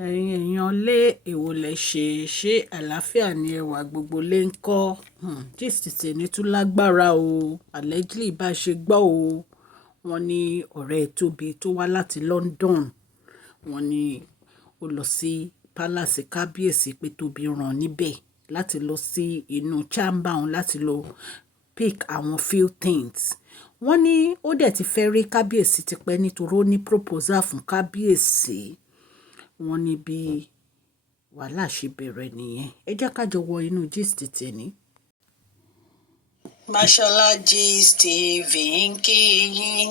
Ẹ̀yin èèyàn lé èwo lẹ ṣe àlàáfíà ni ẹwà gbogbo lè ń kọ́ gist tèmi tún lágbára o allegedly bá ṣe gbọ́ o wọ́n ní ọ̀rẹ́ Tóbi tó wá láti London wọ́n ní ó lọ sí palace Kábíyèsí pé Tóbi rán níbẹ̀ láti lọ sí inú chamber òun láti lọ pick àwọn few things wọ́n ní ó dẹ̀ ti fẹ́ rí Kábíyèsí tipẹ́ nítorí ó ní proposal fún Kábíyèsí wọ́n ní bí wàhálà ṣe bẹ̀rẹ̀ nìyẹn ẹ jẹ́ ká jọ wọ inú gist tèmi. Mashola Gist TV ń kí yín.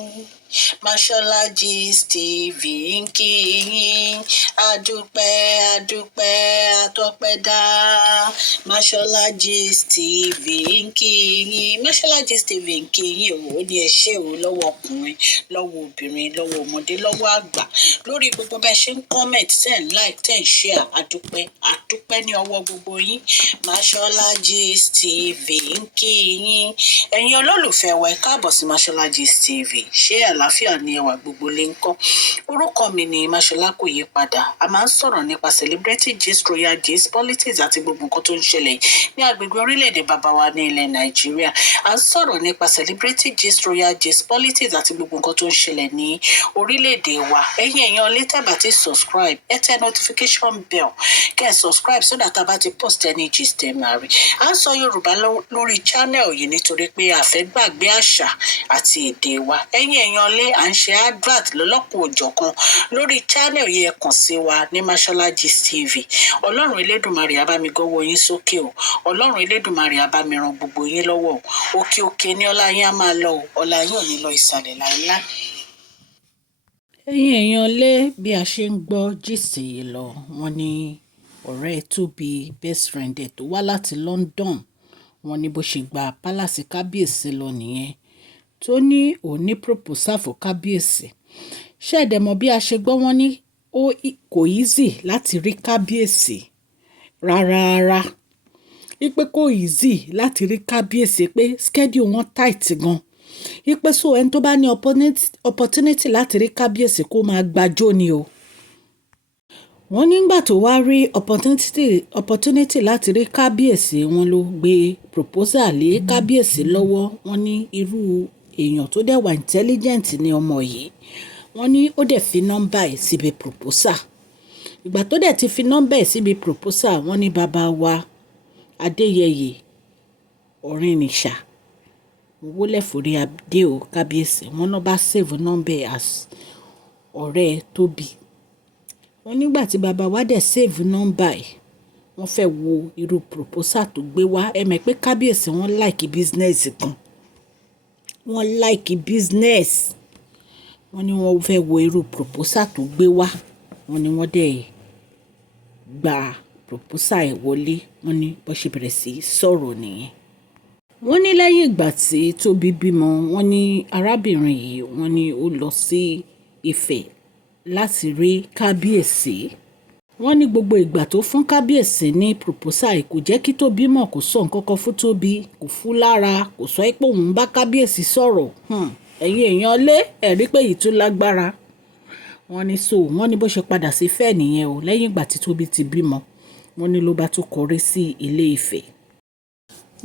Mashola Gist TV ń kí yín. Adúpẹ́ atọ́pẹ́dá. Mashola Gist TV ń kí yín. Mashola Gist TV ń kí yín o. Ó ní ẹ ṣé o lọ́wọ́ ọkùnrin, lọ́wọ́ obìnrin, lọ́wọ́ ọmọdé, lọ́wọ́ àgbà. Lórí gbogbo bẹ́ẹ̀ ṣe ń comment, ten like, ten share. Adúpẹ́ ní ọwọ́ gbogbo yín. Mashola Gist TV ń kí yín. Ẹ̀yin olólùfẹ́ wa ẹ káàbọ̀ sí Mashola Gist TV. Ṣé àlàáfíà ni ẹwà gbogbo lè ń kọ́? Orúkọ mi ni Mashola kò yí padà. A máa ń sọ̀rọ̀ nípa celebrity gist, royal gist, politics àti gbogbo nǹkan tó ń ṣẹlẹ̀ ní agbègbè orílẹ̀-èdè bàbá wa ní ilẹ̀ Nàìjíríà. A ń sọ̀rọ̀ nípa celebrity gist, royal gist, politics àti gbogbo nǹkan tó ń ṣẹlẹ̀ ní orílẹ̀-èdè wa. Ẹ̀yin èèyàn lè tẹ́ bá ti subscribe, ẹ tẹ notification bell kẹ́ ẹ subscribe so that a bá ti post any gist ẹ máa rí. A ń sọ Yorùbá lórí channel yìí nítorí pé a fẹ́ gbàgbé àṣà àti èdè wa. Ẹ̀yin èèyàn lé à ń ṣe advert lọ́lọ́kùn òjọ̀kan lórí channel yìí ẹ kàn sí wa ní Mashola Gist TV. Ọlọ́run Elédùmarè á bá mi gọ́wọ́ yín sókè o. Ọlọ́run Elédùmarè á bá mi ran gbogbo yín lọ́wọ́ o. Òkè òkè ni ọlá yín á máa lọ o. Ọlá yín ò ní lọ ìsàlẹ̀ láíláí. Ẹ̀yin èèyàn lé bí a ṣe ń gbọ́ gist yìí lọ wọ́n ní ọ̀rẹ́ Tóbi best friend ẹ̀ tó wá láti London wọ́n ní bó ṣe gba palace Kábíyèsí lọ nìyẹn tó ní òun ní proposal fún Kábíyèsí ṣẹ́ẹ̀dẹ̀ mọ̀ bí a ṣe gbọ́ wọ́n ní kò easy láti rí Kábíyèsí rárá wípé kò easy láti rí Kábíyèsí pé schedule wọn tight gan wípé so ẹni tó bá ní opportunity láti rí Kábíyèsí kó máa gbàjó ni o wọ́n nígbà tó wá rí opportunity láti rí Kábíyèsí wọ́n ló gbé proposal lé Kábíyèsí lọ́wọ́ wọ́n ní irú èèyàn tó dẹ̀ wà intelligent ní ọmọ yìí wọ́n ní ó dẹ̀ fi nọ́mbà ẹ̀ síbi proposal ìgbà tó dẹ̀ ti fi nọ́mbà ẹ̀ síbi proposal wọ́n ní bàbá wa Adéyẹyè Ọ̀rìnìṣà owó lẹ́fọ̀rí adé o Kábíyèsí wọ́n náà bá save nọ́mbà ẹ̀ as ọ̀rẹ́ Tóbi wọ́n nígbà tí bàbá wa dẹ̀ save nọ́mbà ẹ̀ wọ́n fẹ́ wo irú proposal tó gbé wá ẹ mọ̀ pé Kábíyèsí wọ́n like business gan wọ́n like business wọ́n ní wọ́n fẹ́ wo irú proposal tó gbé wá wọ́n ní wọ́n dẹ̀ gba proposal ẹ̀ wọlé wọ́n ní bó ṣe bẹ̀rẹ̀ sí sọ̀rọ̀ nìyẹn wọ́n ní lẹ́yìn ìgbà tí Tóbi bímọ wọ́n ní arábìnrin yìí wọ́n ní ó lọ sí Ifẹ̀ láti rí Kábíyèsí wọ́n ní gbogbo ìgbà tó fún Kábíyèsí ní proposal kò jẹ́ kí Tóbi mọ̀ kó sọ nǹkan kan fún Tóbi kò fún lára kò sọ pé òun bá Kábíyèsí sọ̀rọ̀ ẹ̀yin èèyàn lé ẹ̀rí pé yìí tún lágbára wọ́n ní so wọ́n ní bó ṣe padà sí Ifẹ̀ nìyẹn o lẹ́yìn ìgbà tí Tóbi ti bímọ wọ́n ní ló bá tún kọrí sí Ilé Ifẹ̀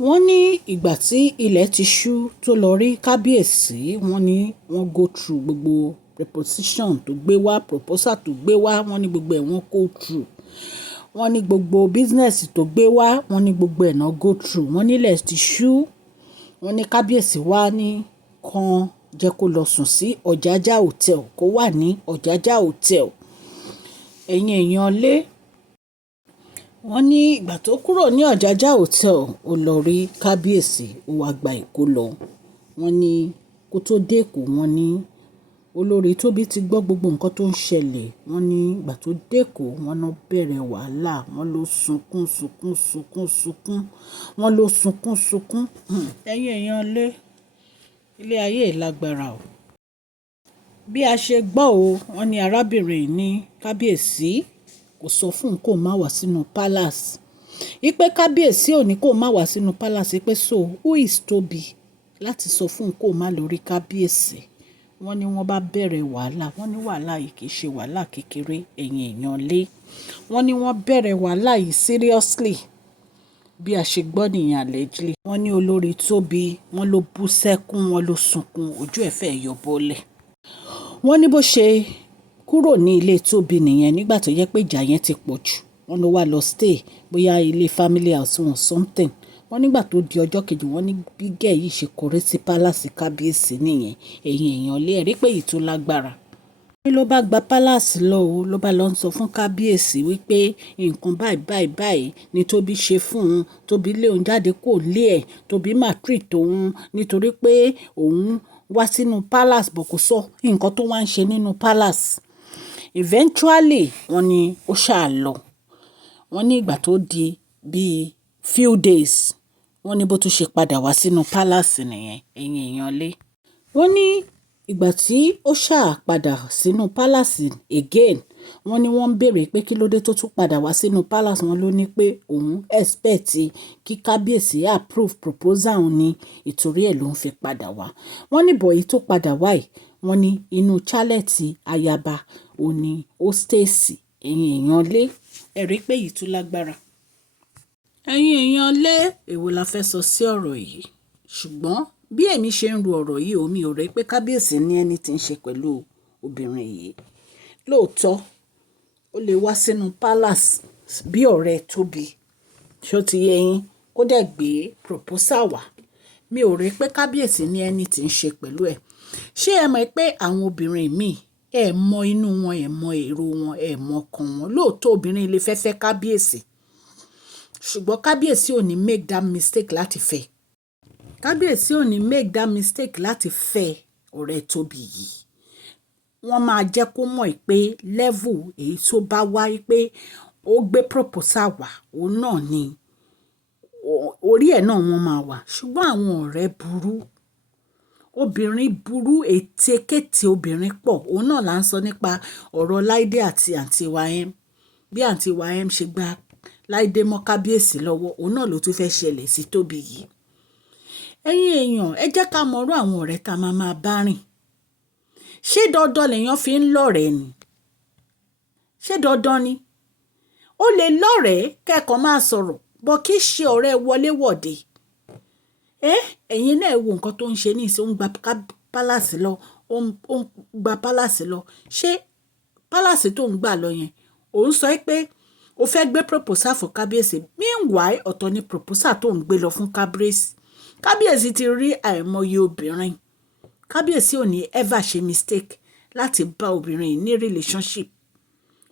wọ́n ní ìgbà tí ilẹ̀ ti ṣú tó lọ rí Kábíyèsí wọ́n ní wọ́n go through gbogbo proposition tó gbé wá proposal tó gbé wá wọ́n ní gbogbo ẹ̀ wọ́n go through wọ́n ní gbogbo business tó gbé wá wọ́n ní gbogbo ẹ̀ náà go through wọ́n nílẹ̀ ti ṣú wọ́n ní Kábíyèsí wá ní kan jẹ́ kó lọ sùn sí Ọ̀jájá hotel kó wà ní Ọ̀jájá hotel ẹ̀yin èèyàn lé wọ́n ní ìgbà tó kúrò ní Ọ̀jájá hotel ó lọ rí Kábíyèsí ó wá gba Èkó lọ wọ́n ní kó tó dé Èkó wọ́n ní Olori Tobi ti gbọ́ gbogbo nǹkan tó ń ṣẹlẹ̀ wọ́n ní ìgbà tó dé Èkó wọ́n náà bẹ̀rẹ̀ wàhálà wọ́n ló sunkún wọ́n ló sunkún ẹ̀yin èèyàn lé ilé ayé Lágbára o bí a ṣe gbọ́ o wọ́n ní arábìnrin ní Kábíyèsí kò sọ fún kó má wá sínú palace ipe Kábíyèsí ò ní kó má wá sínú palace pé so who is Tobi láti sọ fún kó má lórí Kábíyèsí wọ́n ní wọ́n bá bẹ̀rẹ̀ wàhálà, wọ́n ní wàhálà yìí kì í ṣe wàhálà kékeré, ẹ̀yin èèyàn lé. Wọ́n ní wọ́n bẹ̀rẹ̀ wàhálà yìí seriously bí a ṣe gbọ́ nìyẹn allegedly. Wọ́n ní Olori Tobi, wọ́n ló bú sẹ́kún, wọ́n ló sunkún, ojú ẹ̀ fẹ́ yọ bọ́lẹ̀. Wọ́n ní bó ṣe kúrò ní ilé Tobi nìyẹn nígbà tó yẹ pé ìjà yẹn ti pọ̀ jù. Wọ́n ló wá lọ stay bóyá ilé family house wọn something. Wọ́n nígbà tó di ọjọ́ kejì wọ́n ní bí gẹ̀ yìí ṣe kọrí sí palace Kabiyesi nìyẹn, ẹ̀yin èèyàn lé ẹ̀rí pé èyí tó lágbára. Ní ló bá gba palace lọ o, ló bá lọ ń sọ fún Kabiyesi wípé nǹkan báyìí ni Tobi ṣe fún un. Tobi lé òun jáde kó lé ẹ̀, Tobi maltreat òun nítorí pé òun wá sínú palace bọ̀ kò sọ nǹkan tó wá ń ṣe nínú palace. Eventually wọ́n ní ó ṣáà lọ. Wọ́n ní ìgbà tó di bíi few days wọ́n ní bó tún ṣe padà wá sínú palace nìyẹn, ẹ̀yin èèyàn lé. Wọ́n ní ìgbà tí ó ṣáà padà sínú palace again, wọ́n ní wọ́n ń béèrè pé kí ló dé tó tún padà wá sínú palace. Wọ́n ló ní pé òun expect kí Kabiyesi approve proposal òun ní ìtorí ẹ̀ ló ń fi padà wá. Wọ́n ní bọ̀ èyí tó padà wá yìí, wọ́n ní inú chalet ayaba òun ni ó stay sí, ẹ̀yin èèyàn lé ẹ̀rí pé èyí tún lágbára. Ẹ̀yin èèyàn lé èwo la fẹ́ sọ sí ọ̀rọ̀ yìí, ṣùgbọ́n bí èmi ṣe ń ro ọ̀rọ̀ yìí omi ò rẹ́ pé Kabiyesi ní ẹni tí ń ṣe pẹ̀lú obìnrin yìí. Lóòótọ́ ó lè wá sínú palace bí ọ̀rẹ́ Tobi ṣó ti yé yín kó dẹ̀ gbé proposal wá. Mi ò rẹ́ pé Kabiyesi ní ẹni tí ń ṣe pẹ̀lú ẹ̀. Ṣé ẹ mọ̀ pé àwọn obìnrin míì ẹ mọ inú wọn, ẹ mọ èrò wọn, ẹ mọ ọkàn wọn. Lóòótọ́ obìnrin lè fẹ́ Kabiyesi, ṣùgbọ́n Kabiyesi ò ní make that mistake láti fẹ́. Kabiyesi ò ní make that mistake láti fẹ́ ọ̀rẹ́ Tobi yìí. Wọ́n máa jẹ́ kó mọ̀ pé level èyí tó bá wá pé ó gbé proposal wá òun náà ni orí ẹ̀ náà wọ́n máa wà. Ṣùgbọ́n àwọn ọ̀rẹ́ burú, obìnrin burú, ètekéte obìnrin pọ̀. Òun náà là ń sọ nípa ọ̀rọ̀ Láìdé àti àǹtí Wáẹ́m. Bí àǹtí Wáẹ́m ṣe gba Láìdé mọ́ Kabiyesi lọ́wọ́, òun náà ló tún fẹ́ ṣẹlẹ̀ sí Tobi yìí. Ẹ̀yin èèyàn ẹ jẹ́ ká mọ̀rú àwọn ọ̀rẹ́ tá a máa bá rìn. Ṣé dandan lèèyàn fi ń lọ́rẹ̀ẹ́ ni? Ṣé dandan ni? Ó lè lọ́rẹ̀ẹ́ kẹ́kọ̀ọ́ máa sọ̀rọ̀ bọ́ kí ṣe ọ̀rẹ́ wọléwọ̀de. Ẹ̀yin náà wo nǹkan tó ń ṣe ní ìsìn, ó ń gba palace lọ, ó ń gba palace lọ. Ṣé palace tó ń gbà lọ yẹn òun sọ pé ó fẹ́ gbé proposal fún Kabiyesi? Meanwhile ọ̀tọ̀ ni proposal tó ń gbé lọ fún Kabiyesi. Kabiyesi ti rí àìmọye obìnrin. Kabiyesi ò ní ever ṣe mistake láti bá obìnrin ní relationship.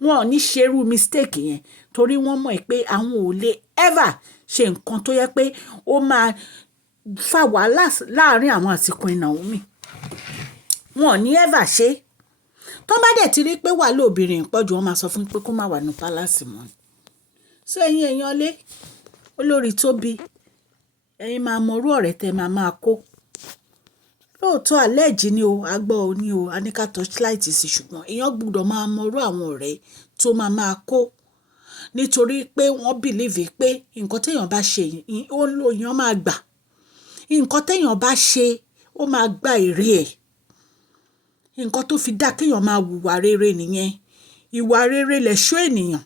Wọn ò ní ṣerú mistake yẹn torí wọ́n mọ̀ pé àwọn ò lè ever ṣe nǹkan tó yẹ pé ó máa fa wàhálà láàrin àwọn àti Queen Naomi. Wọn ò ní ever ṣe. Tó bá dẹ̀ ti rí pé wà lóbìnrin pọ̀jù wọ́n máa sọ fún pé kó má wà ní palace mọ́. So ẹ̀yin èèyàn lé Olori Tobi, ẹ̀yin máa mọrú ọ̀rẹ́ tẹ́ máa kó. Lóòótọ́ àlẹ́jì ni o, agbọ́ o ní o, a ní ká torchlight sí, ṣùgbọ́n èèyàn gbọ́dọ̀ máa mọrú àwọn ọ̀rẹ́ tó máa kó nítorí pé wọ́n believe pé nǹkan téèyàn bá ṣe ó lò èèyàn máa gbà. Nǹkan téèyàn bá ṣe ó máa gba èrè ẹ̀. Nǹkan tó fi dá kéèyàn máa hùwà rere nìyẹn. Ìwà rere lẹ̀ṣọ́ ènìyàn.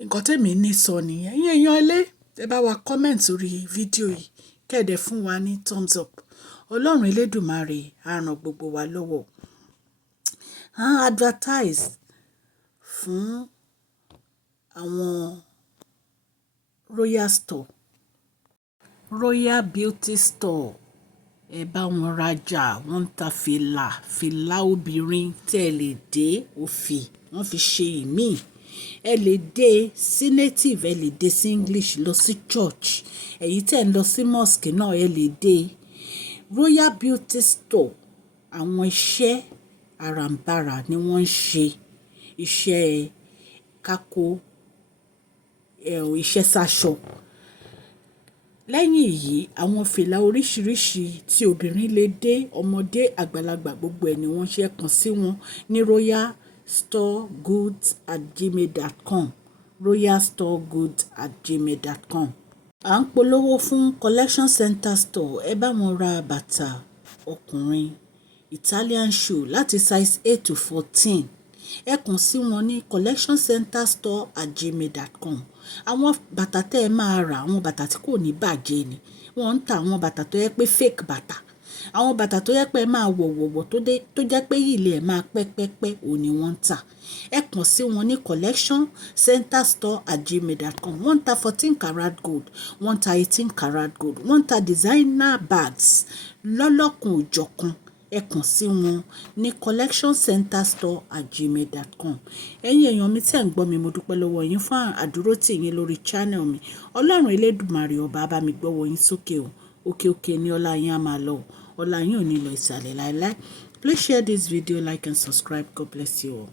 Nǹkan tèmi ní sọ nìyẹn. Ẹ̀yin èèyàn ilé ẹ bá wa comment orí fídíò yìí kẹ́ẹ̀dẹ̀ fún wa ní thumbs up. Ọlọ́run Elédùmarè á ràn gbogbo wa lọ́wọ́. Advertise fún àwọn Royal Store, Royal Beauty Store. Ẹ bá wọn rajà, wọ́n ń ta fìlà obìnrin tẹ́ ẹ lè dé òfì, wọ́n fi ṣe ìmíì. Ẹ lè dé sí native, ẹ lè dé sí English, lọ sí church. Èyí tẹ́ ń lọ sí mosque náà ẹ lè dé. Royal Beauty Store, àwọn iṣẹ́ àràǹbarà ni wọ́n ń ṣe. Iṣẹ́ kákó, iṣẹ́ sáṣọ. Lẹ́yìn èyí àwọn fìlà oríṣiríṣi tí obìnrin lè dé, ọmọdé àgbàlagbà gbogbo ẹ̀ ni wọ́n ṣe kàn sí wọn ní royalstoregoods@gmail.com, royalstoregoods@gmail.com. À ń polówó fún collection center store. Ẹ bá wọn ra bàtà ọkùnrin, Italian shoe láti size 8 to 14. Ẹ kàn sí wọn ní collectioncenterstore@gmail.com. Àwọn bàtà tẹ́ ẹ máa rà àwọn bàtà tí kò ní bàjẹ́ ni. Wọ́n ń ta àwọn bàtà tó yẹ pé fake bàtà. Àwọn bàtà tó yẹ pé ẹ máa wọ̀wọ̀wọ̀ tó jẹ́ pé ilé ẹ̀ máa pẹ́pẹ́pẹ́ òní wọ́n ń tà. Ẹ kàn sí wọn ní collectioncenterstore@gmail.com. Wọ́n ń ta 14 karat gold, wọ́n ń ta 18 karat gold, wọ́n ń ta designer bags lọ́lọ́kun òjọ̀kan. Ẹ kàn sí wọn ní collectioncenterstore@gmail.com. Ẹ̀yin èèyàn mi tí ẹ̀ ń gbọ́ mi, mo dúpẹ́ lọ́wọ́ yín fún àdúrótì yín lórí channel mi. Ọlọ́run Elédùmarè ọba bá mi gbọ́wọ́ yín sókè o. Òkè òkè ni ọlá yín á máa lọ o. Ọlá yín ò ní lọ ìsàlẹ̀ láéláé. Please share this video, like and subscribe. God bless you all.